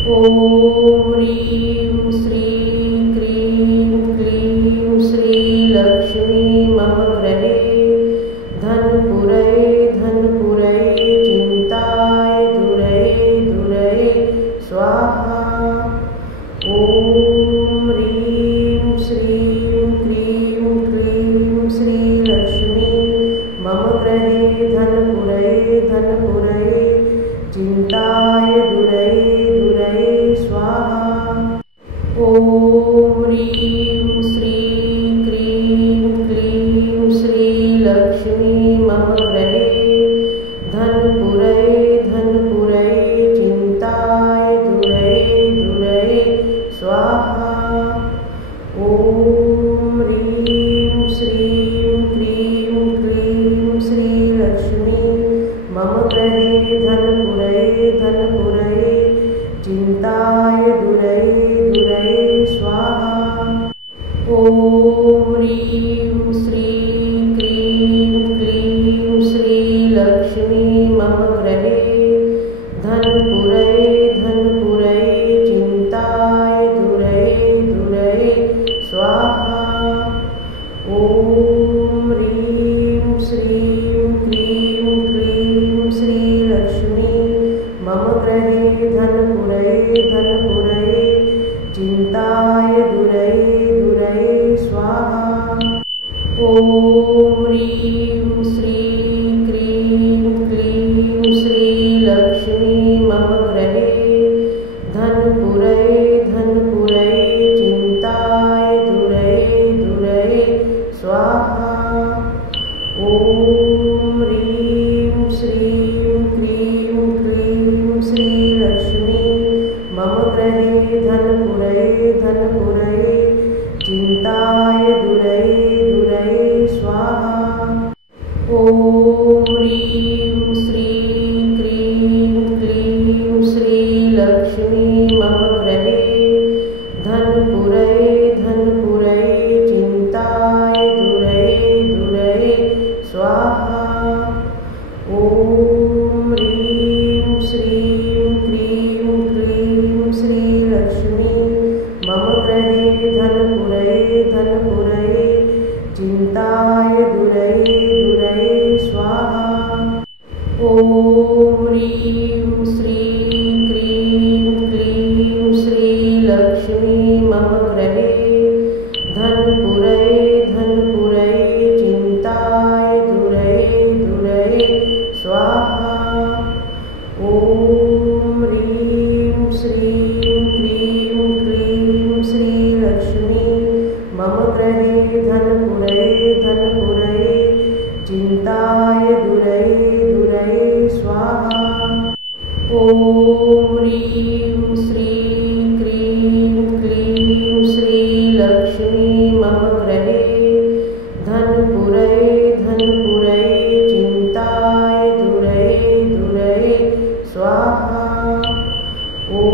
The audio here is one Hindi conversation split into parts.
ॐ ह्रीं श्रीं क्रीं क्लीं श्रीलक्ष्मी मम गृहे धनपुरये धनपुरये चिन्ताय दुरये दुरये स्वाहा। ॐ ह्रीं श्रीं क्रीं क्लीं श्रीलक्ष्मी मम गृहे धनपुरये धनपुरये चिन्ताय दुरये दुरये स्वाहा। ॐ ह्रीं श्रीं क्रीं क्लीं श्रीलक्ष्मी मम गृहे धनपुरये धनपुरये चिन्ताय दुरये दुरये स्वाहा। ॐ ह्रीं श्रीं क्रीं क्लीं श्रीलक्ष्मी मम गृहे धनपुरये धनपुरये चिन्ताय दुरये दुरये स्वाहा। ॐ ह्रीं श्रीं क्रीं क्लीं श्रीलक्ष्मी मम गृहे धनपुरये धनपुरये चिन्ताय दुरये दुरये स्वाहा। ॐ ह्रीं श्रीं क्रीं क्लीं श्रीलक्ष्मी मम गृहे धनपुरये धनपुरये चिन्ताय दुरये दुरये स्वाहा। ॐ ह्रीं श्रीं क्रीं क्लीं श्रीलक्ष्मी मम गृहे धनपुरये धनपुरये चिन्ताय दुरये दुरये स्वाहा। ॐ ह्रीं श्रीं क्रीं क्लीं श्रीलक्ष्मी मम गृहे धनपुरये धनपुरये चिन्ताय दुरये दुरये स्वाहा। ॐ ह्रीं श्रीं क्रीं क्लीं श्रीलक्ष्मी मम गृहे धनपुरये धनपुरये चिन्ताय दुरये दुरये स्वाहा। ॐ ह्रीं श्रीं क्रीं क्लीं श्रीलक्ष्मी मम गृहे धनपुरये धनपुरये चिन्ताय दुरये दुरये स्वाहा। ॐ ह्रीं श्रीं क्रीं क्लीं श्रीलक्ष्मी मम गृहे धनपुरये धनपुरये चिन्ताय दुरये दुरये स्वाहा। ॐ ह्रीं श्रीं क्रीं क्लीं श्रीलक्ष्मी मम गृहे धनपुरये धनपुरये चिन्ताय दुरये दुरये स्वाहा। ॐ ह्रीं श्रीं क्रीं क्लीं श्रीलक्ष्मी मम गृहे धनपुरये धनपुरये चिन्ताय दुरये दुरये स्वाहा। ॐ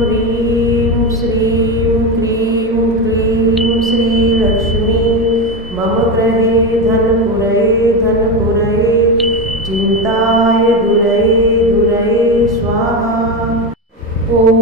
ह्रीं श्रीं क्रीं क्लीं श्रीलक्ष्मी मम गृहे धनपुरये धनपुरये चिन्ताय दुरये दुरये स्वाहा। ॐ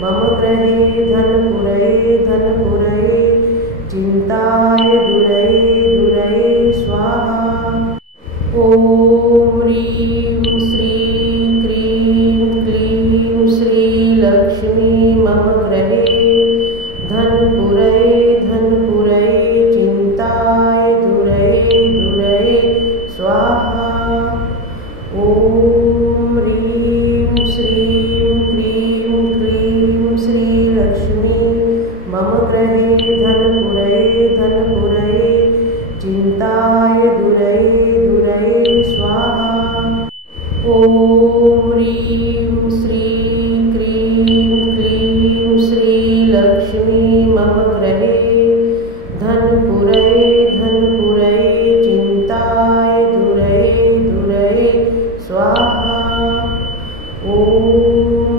मम गृहे धनपुरये धनपुरये चिन्ताय दुरये दुरये स्वाहा। ॐ ह्रीं श्रीं क्रीं क्लीं श्रीलक्ष्मी मम गृहे धनपुरये धनपुरये चिन्ताय दुरये दुरये स्वाहा। ॐ ह्रीं श्रीं क्रीं क्लीं श्रीलक्ष्मी मम गृहे धनपुरये धनपुरये चिन्ताय दुरये दुरये स्वाहा। ॐ ह्रीं श्रीं क्रीं क्लीं श्रीलक्ष्मी मम गृहे धनपुरये धनपुरये चिन्ताय दुरये दुरये स्वाहा। ॐ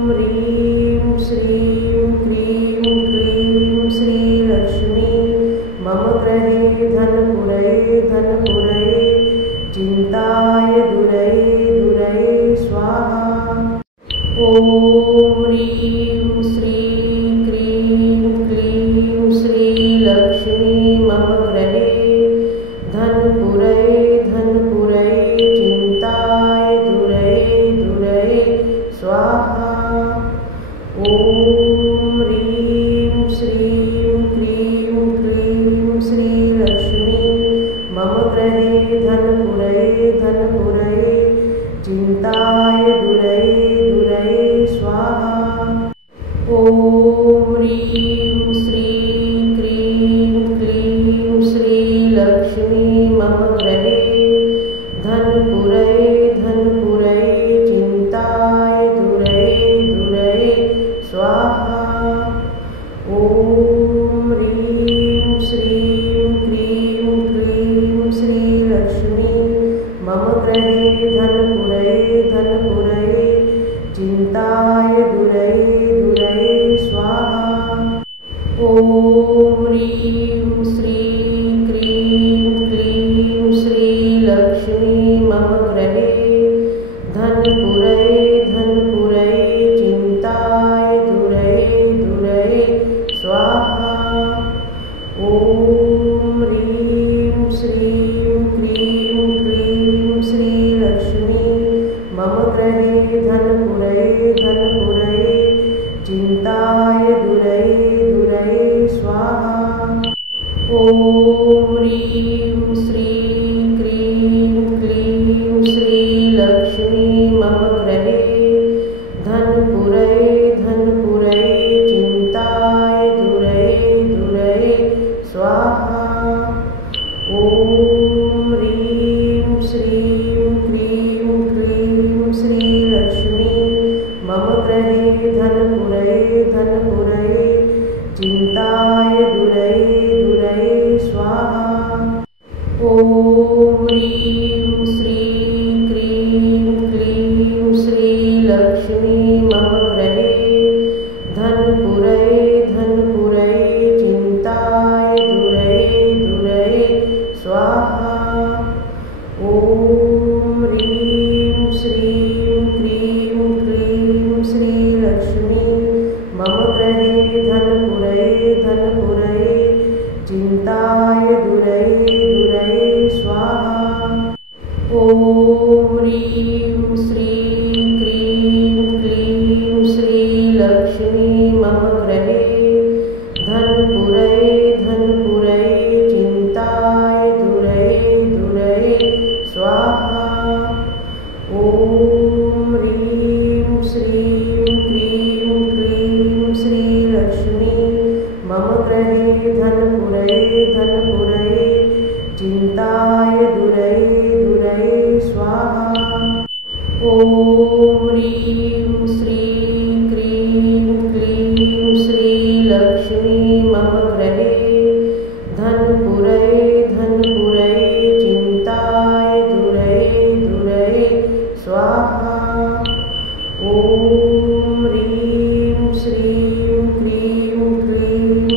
ह्रीं श्रीं क्रीं क्लीं श्रीलक्ष्मी मम गृहे धनपुरये धनपुरये चिन्ताय दुरये दुरये स्वाहा। ॐ ह्रीं श्रीं क्रीं क्लीं श्रीलक्ष्मी मम गृहे धनपुरये धनपुरये चिन्ताय दुरये दुरये स्वाहा। ॐ ह्रीं श्रीं क्रीं क्लीं श्रीलक्ष्मी मम गृहे धनपुरये धनपुरये चिन्ताय दुरये दुरये स्वाहा। ॐ ह्रीं श्रीं क्रीं क्लीं श्रीलक्ष्मी मम गृहे धनपुरये धनपुरये चिन्ताय दुरये दुरये स्वाहा। ॐ ह्रीं श्रीं क्रीं क्लीं श्रीलक्ष्मी मम गृहे धनपुरये धनपुरये चिन्ताय दुरये दुरये स्वाहा। ॐ ह्रीं श्रीं क्रीं क्लीं श्रीलक्ष्मी मम गृहे धनपुरये धनपुरये चिन्ताय दुरये दुरये स्वाहा। ॐ ह्रीं श्रीं क्रीं क्लीं श्रीलक्ष्मी मम गृहे धनपुरये धनपुरये चिन्ताय दुरये दुरये स्वाहा। ॐ ह्रीं श्रीं क्रीं क्लीं श्रीलक्ष्मी मम गृहे धनपुरये धनपुरये चिन्ताय दुरये दुरये स्वाहा। ॐ ह्रीं श्रीं क्रीं क्लीं श्रीलक्ष्मी मम गृहे धनपुरये धनपुरये चिन्ताय दुरये दुरये स्वाहा। ॐ ह्रीं श्रीं क्रीं क्लीं श्रीलक्ष्मी मम गृहे धनपुरये धनपुरये चिन्ताय दुरये दुरये स्वाहा। ॐ ह्रीं श्रीं क्रीं क्लीं श्रीलक्ष्मी मम गृहे धनपुरये धनपुरये चिन्ताय दुरये दुरये स्वाहा। ॐ ह्रीं श्रीं क्रीं क्लीं श्रीलक्ष्मी मम गृहे धनपुरये धनपुरये चिन्ताय दुरये दुरये स्वाहा। ॐ ह्रीं श्रीं क्रीं क्लीं श्रीलक्ष्मी मम गृहे धनपुरये धनपुरये चिन्ताय दुरये दुरये स्वाहा। ॐ ह्रीं श्रीं क्रीं क्लीं श्रीलक्ष्मी मम गृहे धनपुरये धनपुरये चिन्ताय दुरये दुरये स्वाहा। ॐ ह्रीं श्रीं क्रीं क्लीं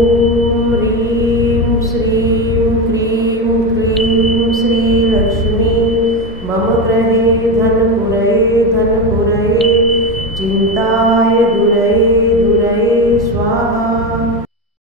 ॐ ह्रीं श्रीं